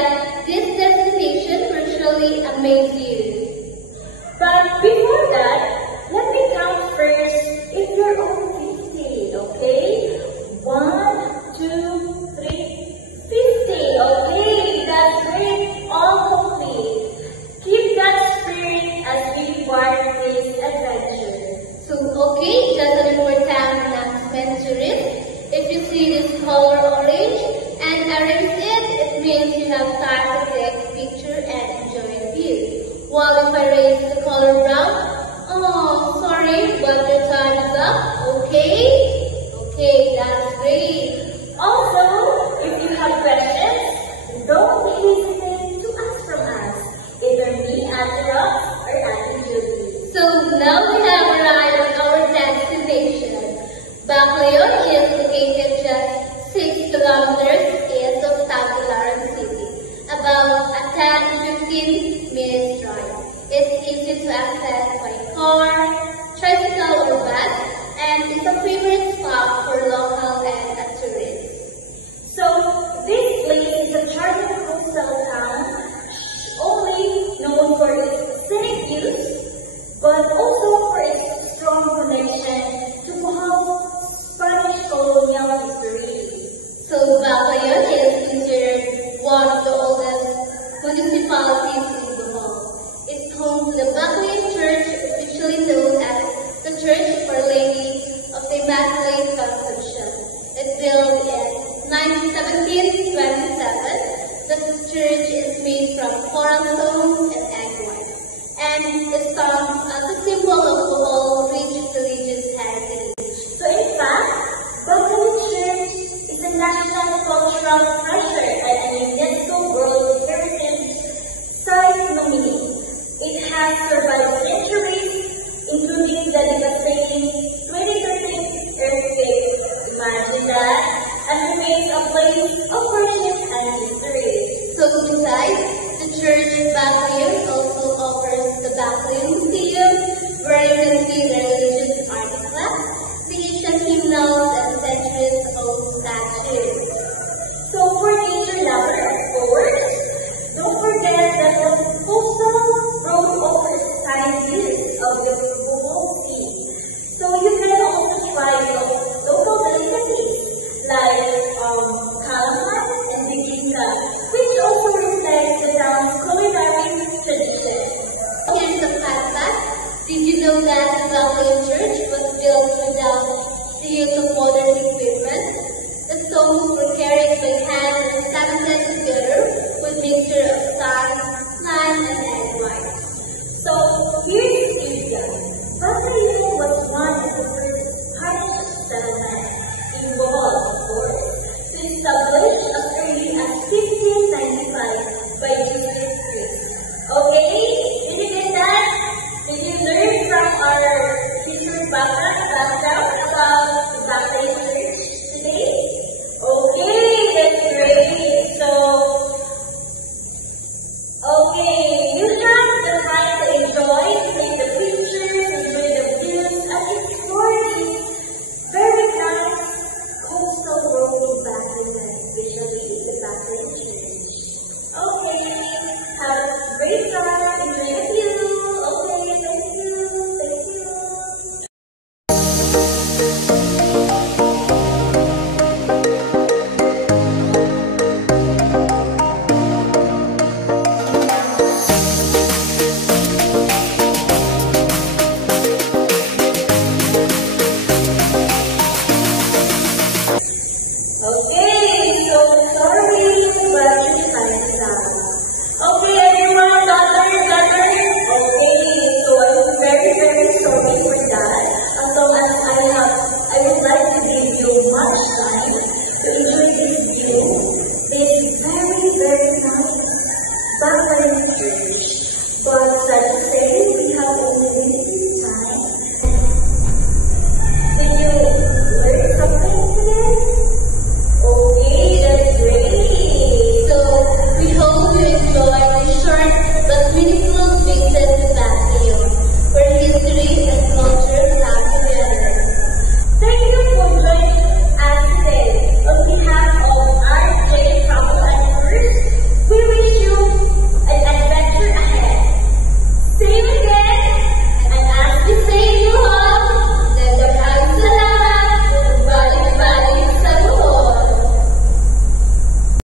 that this destination will surely amaze you. But before that, let me count first if you're all 50, okay? 1, 2, 3, 50, okay? That's great, all complete. Keep that spirit as we part this adventure. So, okay, just an important announcement to read. If you see this color orange and arrange it, it means you have time to take a picture and enjoy the view. While if I raise the color brown, oh, sorry, but your time is up, okay? Okay, that's great. Also, if you have questions, don't hesitate to ask from us, either me, Ate Rob, or Ate Julie. So now we have arrived at our destination. Bacolod is located just 6 kilometers east of Tagbilaran City, about a 10 to 15 minutes drive. It's easy to access by car, tricycle or bus, and it's a favorite spot for local and tourists. So, this place is a charming coastal town, only known for its scenic views, but also for its strong connection to Bohol Spanish colonial history. So Bacolod is considered one of the oldest municipalities in Bohol. It's home to the Bacolod Church, officially known as the Church of Our Lady of the Immaculate Conception. It's built in 1727. The church is made from coral stone and egg white, and it stands as a symbol of Bohol rich religious heritage. So in fact, Bacolod Church is a national cultural treasure and an UNESCO World Heritage Site nominee. It has survived centuries, including the devastating 2013 earthquake. Imagine that, and remains a place of worship and history. So besides, the church Bacolod also offers the Bacolod Museum, where you can see the religious artifacts, the ancient hymnals, and centuries-old statues. So for nature lovers, of course, don't forget that the coastal road offers side views of the Bohol Sea. So you can also try local delicacies like calamari and bibingka, which also reflects the town's culinary tradition. Here's a fun fact. Did you know that the Bacolod Church was built without the use of modern equipment? The stones were carried by hand and cemented together with mixture of sand, lime, and egg white. So here's the trivia. Bacolod was one of the first Spanish settlements in Bohol, of course, to establish as early as 1595 by Jesus Christ. Okay, did you get that? Did you learn from our history background about the Bacolod Church today? Okay, that's great. So, okay.